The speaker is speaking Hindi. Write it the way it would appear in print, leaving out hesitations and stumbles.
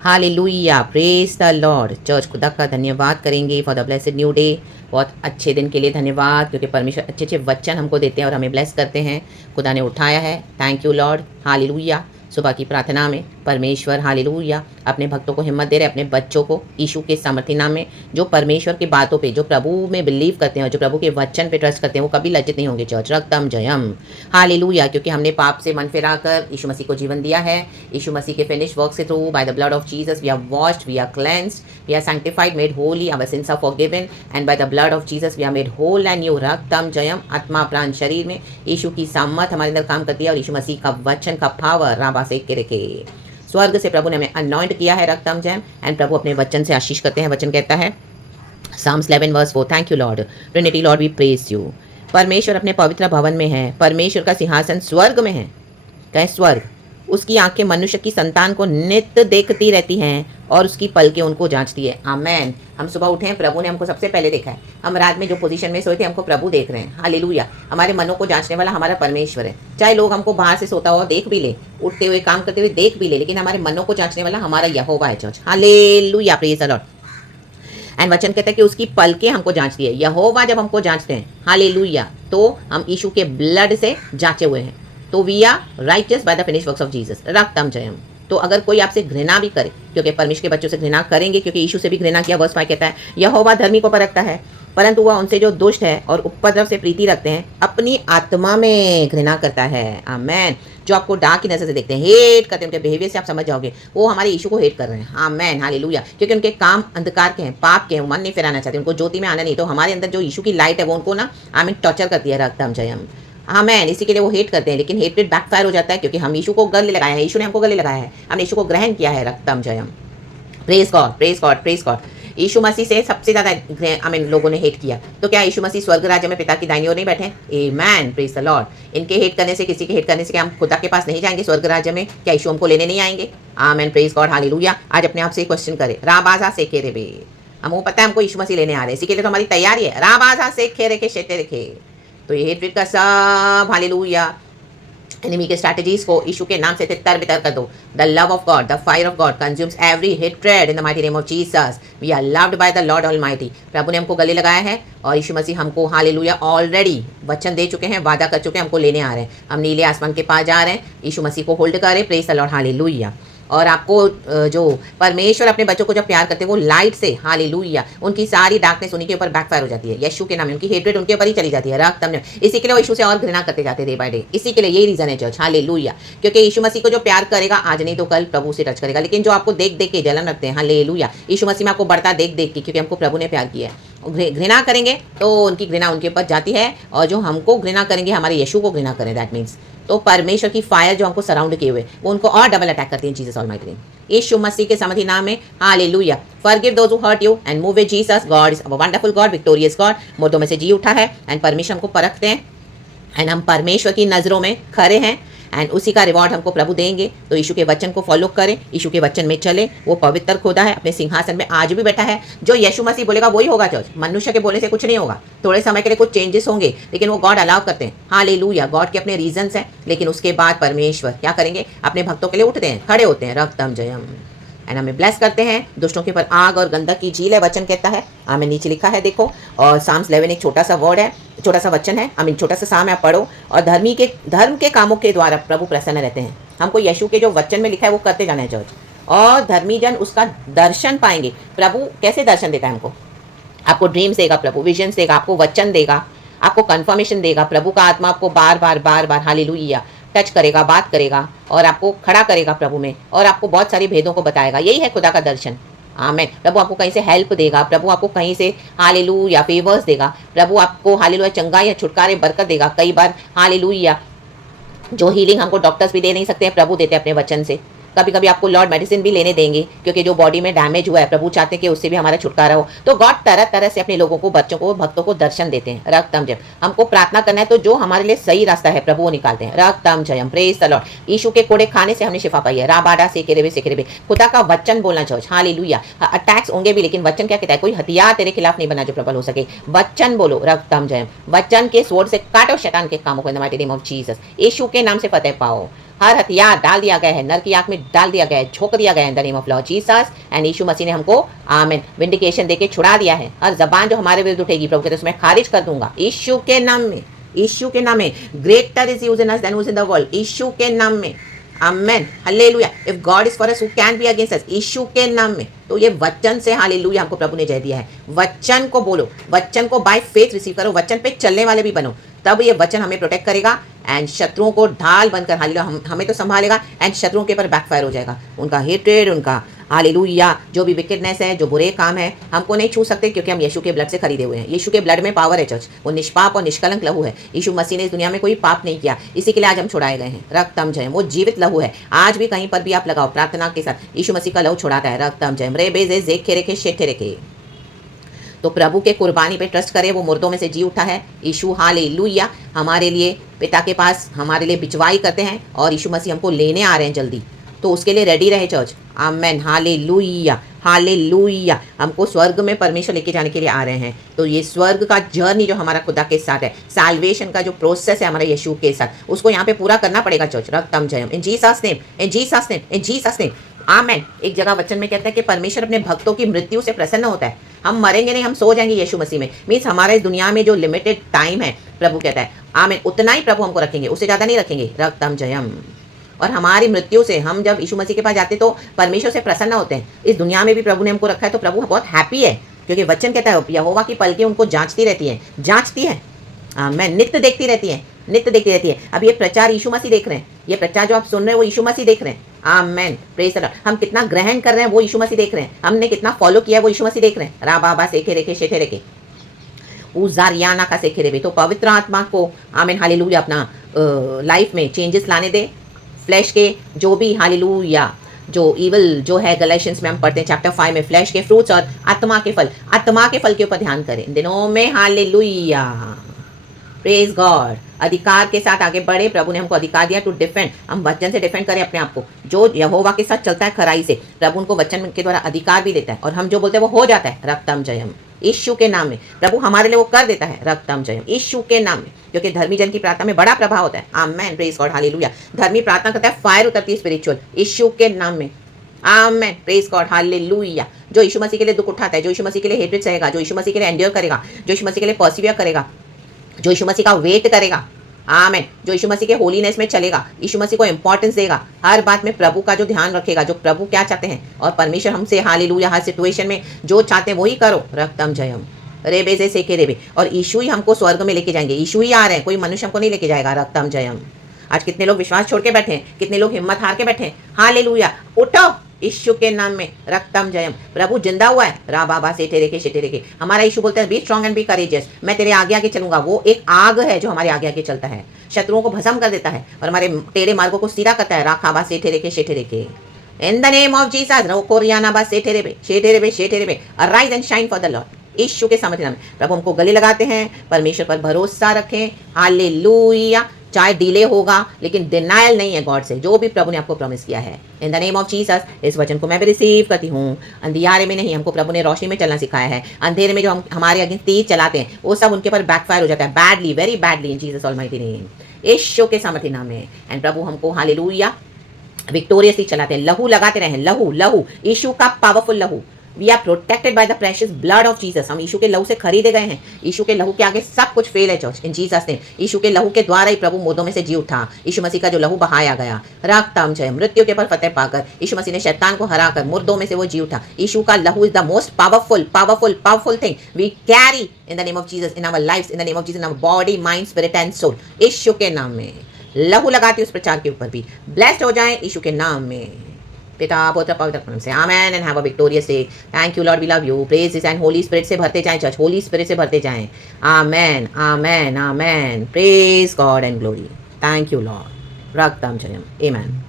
Hallelujah, praise the Lord. Church खुदा का धन्यवाद करेंगे for the blessed new day. बहुत अच्छे दिन के लिए धन्यवाद, क्योंकि परमेश्वर अच्छे अच्छे वचन हमको देते हैं और हमें ब्लेस करते हैं। खुदा ने उठाया है, थैंक यू लॉर्ड। हालेलुया। सुबह की प्रार्थना में परमेश्वर हालेलुया अपने भक्तों को हिम्मत दे रहे, अपने बच्चों को यीशु के सामर्थ्य नाम में, जो परमेश्वर की बातों पे, जो प्रभु में बिलीव करते हैं और जो प्रभु के वचन पे ट्रस्ट करते हैं, वो कभी लज्जित नहीं होंगे। चर्च रक्तम जयम। हालेलुया, क्योंकि हमने पाप से मन फिराकर यीशु मसीह को जीवन दिया है। यीशु मसीह के फिनिश वर्क से through by the blood of Jesus we are washed, we are cleansed, we are sanctified, made holy, our sins are forgiven, and by the blood of Jesus we are made whole and new. रक्तम जयम। आत्मा प्राण शरीर में यीशु की सामर्थ हमारे अंदर काम करती है और यीशु मसीह का वचन का पावर राबा से के रखे। स्वर्ग से प्रभु ने हमें अनॉइंट किया है रक्तम जयम, एंड प्रभु अपने वचन से आशीष करते हैं। वचन कहता है Psalms 11 verse 4, thank you lord. Trinity lord we praise you. परमेश्वर अपने पवित्र भवन में है, परमेश्वर का सिंहासन स्वर्ग में है। कहें स्वर्ग। उसकी आंखें मनुष्य की संतान को नित्य देखती रहती हैं और उसकी पलकें उनको जांचती है। आमेन। हम सुबह उठे हैं, प्रभु ने हमको सबसे पहले देखा है। हम रात में जो पोजीशन में सोए थे, हमको प्रभु देख रहे हैं। हालेलुया। हमारे मनों को जांचने वाला हमारा परमेश्वर है। चाहे लोग हमको बाहर से सोता हुआ देख भी ले, उठते हुए काम करते हुए देख भी ले, लेकिन हमारे मनों को जांचने वाला हमारा यहोवा है। Church hallelujah, praise the Lord. And वचन कहता है कि उसकी पलकें हमको जांचती है। यहोवा जब हमको जांचते हैं हालेलुया, तो हम यीशु के ब्लड से जांचे हुए हैं। तो we are righteous by the finish works of Jesus. रक्तम जयम। तो अगर कोई आपसे घृणा भी करे, क्योंकि परमेश्वर के बच्चों से घृणा करेंगे, क्योंकि यीशु से भी घृणा किया। वर्स 5 कहता है यहोवा धर्मी को परखता है, परंतु वह उनसे जो दुष्ट है और उपद्रव से प्रीति रखते हैं अपनी आत्मा में घृणा करता है। आमेन। जो आपको डार्क की नजर से देखते हैं, हेट करते हैं, उनके बिहेवियर से आप समझ जाओगे वो हमारे यीशु को हेट कर रहे हैं। आमेन, हालेलुया। क्योंकि उनके काम अंधकार के हैं, पाप के हैं, मन नहीं फिराना चाहते, उनको ज्योति में आना नहीं। तो हमारे अंदर जो यीशु की लाइट है वो उनको ना आमीन टॉर्चर करती है। रक्तम जयम। आमेन। इसी के लिए वो हेट करते हैं, लेकिन हेटेड बैकफायर हो जाता है, क्योंकि हम यीशु को गले लगाया है, यीशु ने हमको गले लगाया है, हमने यीशु को ग्रहण किया है। रक्तम जयम। Praise God, praise God, praise God. Yeshu Masih से सबसे ज्यादा आमीन लोगों ने हेट किया। तो क्या यीशु मसीह स्वर्ग राज्य में पिता की दाहिनी ओर नहीं बैठे? आमेन, प्रेज द लॉर्ड। इनके हेट करने से, किसी के हेट करने से क्या हम खुदा के पास नहीं जाएंगे स्वर्ग राज्य में? क्या यीशु हमको लेने नहीं आएंगे? आमेन, प्रेज गॉड, हालेलुया। आज अपने आप से क्वेश्चन करें, राबाजा से के रेबे। हमको पता है हमको यीशु मसीह लेने आ रहे हैं, इसी के लिए तो हमारी तैयारी है। राबाजा से खे रेखे शेते रेखे। तो ये हेट का सब हालेलुया एनिमी के स्ट्रैटेजीज को यीशु के नाम से तितर बितर कर दो। The love of God, the fire of God consumes every hatred in the mighty name of Jesus. We are loved by the Lord Almighty. प्रभु ने हमको गले लगाया है और यीशु मसीह हमको हालेलुया ऑलरेडी वचन दे चुके हैं, वादा कर चुके हैं, हमको लेने आ रहे हैं। हम नीले आसमान के पास जा रहे हैं, यीशु मसीह को होल्ड करें। Praise the Lord, hallelujah. और आपको जो परमेश्वर अपने बच्चों को जब प्यार करते हैं वो लाइट से हालेलुया उनकी सारी डार्कनेस उन्हीं के ऊपर बैकफायर हो जाती है। यीशु के नाम में उनकी हेट्रेड उनके ऊपर ही चली जाती है। रक्तम ने इसी के लिए वो यीशु से और घृणा करते जाते डे बाय डे। इसी के लिए यही रीजन है चर्च, हालेलुया। क्योंकि यीशु मसीह को जो प्यार करेगा आज नहीं तो कल प्रभु से टच करेगा। लेकिन जो आपको देख देख के जलन रखते हैं, हालेलुया, यीशु मसीह में आपको बढ़ता देख देख के, क्योंकि हमको प्रभु ने प्यार किया है। घृणा करेंगे तो उनकी घृणा उनके ऊपर जाती है, और जो हमको घृणा करेंगे हमारे यीशु को घृणा करें, दैट मीन्स तो परमेश्वर की फायर जो हमको सराउंड किए हुए वो उनको और डबल अटैक करती है। जीसस ऑलमाइटी नेम, यीशु मसीह के समर्थी नाम में hallelujah. Forgive those who hurt you and move with Jesus. God is a wonderful God, victorious God. मुर्दों में से जी उठा है, एंड परमेश्वर हमको परखते हैं, एंड हम परमेश्वर की नज़रों में खरे हैं, एंड उसी का रिवॉर्ड हमको प्रभु देंगे। तो यीशु के वचन को फॉलो करें, यीशु के वचन में चले। वो पवित्र खुदा है, अपने सिंहासन में आज भी बैठा है। जो यीशु मसीह बोलेगा वही होगा चर्च। मनुष्य के बोलने से कुछ नहीं होगा। थोड़े समय के लिए कुछ चेंजेस होंगे, लेकिन वो गॉड अलाउ करते हैं। हालेलुया। गॉड के अपने रीजंस हैं, लेकिन उसके बाद परमेश्वर क्या करेंगे? अपने भक्तों के लिए उठते हैं, खड़े होते हैं। रक्तम जयम। एंड हमें ब्लेस करते हैं। दुष्टों के ऊपर आग और गंधक की झील है, वचन कहता है। हमें नीचे लिखा है देखो, और Psalms 11 एक छोटा सा वर्ड है, छोटा सा वचन है, छोटा सा साम है, आप पढ़ो। और धर्म के कामों के द्वारा प्रभु प्रसन्न रहते हैं। हमको यीशु के जो वचन में लिखा है वो करते जाना है चर्च, और धर्मी जन उसका दर्शन पाएंगे। प्रभु कैसे दर्शन देता है हमको? आपको ड्रीम्स देगा प्रभु, विजन्स देगा, आपको वचन देगा, आपको कंफर्मेशन देगा। प्रभु का आत्मा आपको बार बार हालेलुया टच करेगा, बात करेगा, और आपको खड़ा करेगा प्रभु में, और आपको बहुत सारी भेदों को बताएगा। यही है खुदा का दर्शन। आमेन। प्रभु आपको कहीं से हेल्प देगा, प्रभु आपको कहीं से हालेलुया फेवर्स देगा, प्रभु आपको हालेलुया चंगाई या छुटकारे बरकत देगा। कई बार हालेलुया जो हीलिंग हमको डॉक्टर्स भी दे नहीं सकते हैं, प्रभु देते हैं अपने वचन से। कभी कभी आपको लॉर्ड मेडिसिन भी लेने देंगे, क्योंकि जो बॉडी में डैमेज हुआ है प्रभु चाहते हैं कि उससे भी हमारा छुटकारा हो। तो गॉड तरह तरह से अपने लोगों को, बच्चों को, भक्तों को दर्शन देते हैं। रक्तम जयम। हमको प्रार्थना करना है तो जो हमारे लिए सही रास्ता है प्रभु वो निकालते हैं। रक्तम जयम, प्रेज द लॉर्ड। यीशु के कोड़े खाने से हमने शिफा पाई है। राबाडा से केरेबे। खुदा का वचन बोलना चर्च, हालेलुया। अटैक्स होंगे भी, लेकिन वचन क्या कहता है? कोई हथियार तेरे खिलाफ नहीं बना जो प्रबल हो सके। वचन बोलो। रक्तम जयम। वचन के स्वord से काटो शैतान के कामों को in the mighty name of Jesus. Yeshu के नाम से फतेह पाओ। हर हथियार डाल दिया गया है, नर की आंख में डाल दिया गया है, झोंक दिया गया है in the name of Lord Jesus. And Yeshu Masih ने हमको आमेन विंडिकेशन देके छुड़ा दिया है। हर जबान जो हमारे विरुद्ध उठेगी प्रभु कहते उसमें खारिज कर दूंगा यीशु के नाम में, यीशु के नाम में। Greater is use in us then who is in the world, Yeshu के नाम में। Amen hallelujah. If God is for us who can be against us, Yeshu के नाम में। तो ये वचन से हालेलुया हमको प्रभु ने जय दिया है। वचन को बोलो, वचन को बाय फेथ रिसीव करो, वचन पे चलने वाले भी बनो, तब ये वचन हमें प्रोटेक्ट करेगा एंड शत्रुओं को ढाल बनकर हालेलुया हमें तो संभालेगा एंड शत्रुओं के ऊपर बैकफायर हो जाएगा। उनका हेट्रेड, उनका हालेलुया जो भी विकेटनेस है, जो बुरे काम है, हमको नहीं छू सकते क्योंकि हम यीशु के ब्लड से खरीदे हुए हैं। यीशु के ब्लड में पावर है चर्च, वो निष्पाप और निष्कलंक लहू है। यीशु मसीह ने इस दुनिया में कोई पाप नहीं किया, इसी के लिए आज हम छुड़ाए गए हैं। रक्तम जयम, वो जीवित लहू है। आज भी कहीं पर भी आप लगाओ प्रार्थना के साथ, यीशु मसीह का लहू छुड़ाता है। रक्तम जयम रे बेजे जे खेरे के शेठे रेखे। तो प्रभु के कुर्बानी पे ट्रस्ट करें, वो मुर्दों में से जी उठा है। यीशु हालेलुया हमारे लिए पिता के पास हमारे लिए बिचवाई करते हैं और यीशु मसीह हमको लेने आ रहे हैं जल्दी, तो उसके लिए रेडी रहे चर्च। Amen hallelujah hallelujah. हमको स्वर्ग में परमेश्वर लेके जाने के लिए आ रहे हैं। तो ये स्वर्ग का जर्नी जो हमारा खुदा के साथ है, साल्वेशन का जो प्रोसेस है हमारे यीशु के साथ, उसको यहाँ पे पूरा करना पड़ेगा चर्च। रक्तम जयम in Jesus name, in Jesus name, in Jesus name. Amen. एक जगह वचन में कहता है कि परमेश्वर अपने भक्तों की मृत्यु से प्रसन्न होता है। हम मरेंगे नहीं, हम सो जाएंगे यीशु मसीह में। मीन्स हमारे दुनिया में जो लिमिटेड टाइम है, प्रभु कहता है आमेन, उतना ही प्रभु हमको रखेंगे, उससे ज़्यादा नहीं रखेंगे। रक्तम जयम। और हमारी मृत्यु से हम जब यीशु मसीह के पास जाते तो परमेश्वर से प्रसन्न होते हैं। इस दुनिया में भी प्रभु ने हमको रखा है तो प्रभु बहुत हैप्पी है, क्योंकि वचन कहता है यहोवा की पलकें उनको जांचती रहती है, जांचती है। मैं नित्य देखती रहती है, नित्य देखती रहती है। अब ये प्रचार यीशु मसीह देख रहे हैं, ये प्रचार जो आप सुन रहे हैं वो यीशु मसीह देख रहे हैं। आमेन प्रेज द लॉर्ड। हम कितना ग्रहण कर रहे हैं वो यीशु मसीह देख रहे हैं, हमने कितना फॉलो किया है वो यीशु मसीह देख रहे हैं। रा बाबा सेखे रेखे शेठे रेखे उजारियाना का सेखे रेबे। तो पवित्र आत्मा को आमेन हालेलुया अपना लाइफ में चेंजेस लाने दे। फ्लैश के जो भी हालेलुया जो इवल जो है गलेशियंस में हम पढ़ते हैं चैप्टर 5 में, फ्लैश के फ्रूट्स और आत्मा के फल के ऊपर ध्यान करें इन दिनों में। Hallelujah praise God. अधिकार के साथ आगे बढ़े। प्रभु ने हमको अधिकार दिया टू डिफेंड, हम वचन से डिफेंड करें अपने आप को। जो यहोवा के साथ चलता है खराई से, प्रभु उनको वचन के द्वारा अधिकार भी देता है और हम जो बोलते हैं वो हो जाता है। रक्तम जयम यीशु के नाम में। प्रभु हमारे लिए वो कर देता है। रक्तम जयम यीशु के नाम में, क्योंकि धर्मी जन की प्रार्थना में बड़ा प्रभाव होता है। आमेन प्रेज गॉड हालेलुया। धर्मी प्रार्थना करता है, फायर उतरती है स्पिरिचुअल यीशु के नाम में। आमेन प्रेज गॉड हालेलुया। जो यीशु मसीह के लिए दुख उठाता है, जो यीशु मसीह के लिए हेट्रेड सहेगा, जो यीशु मसीह के लिए एंड्योर करेगा, जो यीशु मसीह के लिए पर्सिवियर करेगा, जो यीशु मसीह का वेट करेगा, आमेन, जो यीशु मसीह के होलीनेस में चलेगा, यीशु मसीह को इंपॉर्टेंस देगा, हर बात में प्रभु का जो ध्यान रखेगा, जो प्रभु क्या चाहते हैं और परमेश्वर हमसे हालेलुया हर सिचुएशन में जो चाहते हैं वही करो। रक्तम जयम रेबे से सेके रेबे। और यीशु ही हमको स्वर्ग में लेके जाएंगे, यीशु ही आ रहे हैं, कोई मनुष्य हमको नहीं लेके जाएगा। रक्तम जयम। आज कितने लोग विश्वास छोड़ के बैठे हैं, कितने लोग हिम्मत हार के बैठे हैं। हालेलुया उठो यीशु के नाम में। रक्तम जयम। प्रभु जिंदा हुआ है। रा बाबा से टेरे के हमारा यीशु बोलता है be strong and be courageous, मैं तेरे आगे आगे चलूंगा। वो एक आग है जो हमारे आगे आगे चलता है, शत्रुओं को भस्म कर देता है और हमारे टेढ़े मार्गों को सीधा करता है। राखाबा से टेरे के in the name of Jesus. रोकोरियाना बा से टेरे arise and shine for the Lord. Yeshu के सामर्थ्य नाम में प्रभु हमको गले लगाते हैं। परमेश्वर पर भरोसा रखें। हालेलुया। चाहे डिले होगा लेकिन डिनायल नहीं है गॉड से, जो भी प्रभु ने आपको प्रॉमिस किया है। In the name of Jesus इस वचन को मैं भी रिसीव करती हूँ। अंधियारे में नहीं, हमको प्रभु ने रोशनी में चलना सिखाया है। अंधेरे में जो हम हमारे अगेंस्ट तीर चलाते हैं वो सब उनके ऊपर बैकफायर हो जाता है, badly, very badly in Jesus almighty name, Yeshu के सामर्थ्य नाम में। एंड प्रभु हमको हालेलुया विक्टोरियसली चलाते हैं। लहू लगाते रहे, लहू लहू यीशु का पावरफुल लहू। We are protected by the precious blood of Jesus. हम यीशु के लहू से खरीदे गए हैं। यीशु के लहू के आगे सब कुछ फेल है चर्च इन जीसस ने। यीशु के लहू के द्वारा ही प्रभु मुर्दों में से जी उठा। यीशु मसीह का जो लहू बहाया गया, रक्तम जय, मृत्यु के पर फतेह पाकर यीशु मसीह ने शैतान को हराकर मुर्दों में से वो जी उठा। यीशु का लहू is the most powerful thing we carry in the name of Jesus in our lives, in the name of Jesus in our body, mind, spirit and soul. Yeshu के नाम में लहू लगाती उस प्रचार के ऊपर भी ब्लेस्ड हो जाए यीशु के नाम में। पिता पुत्र पवित्र नाम से amen and have a victorious day. Thank you Lord, we love you. Praise this and holy spirit से भरते जाएं चर्च, होली स्पिरिट से भरते जाएं। Amen amen amen. Praise God and glory. Thank you Lord. रक्तम जयम। आमेन।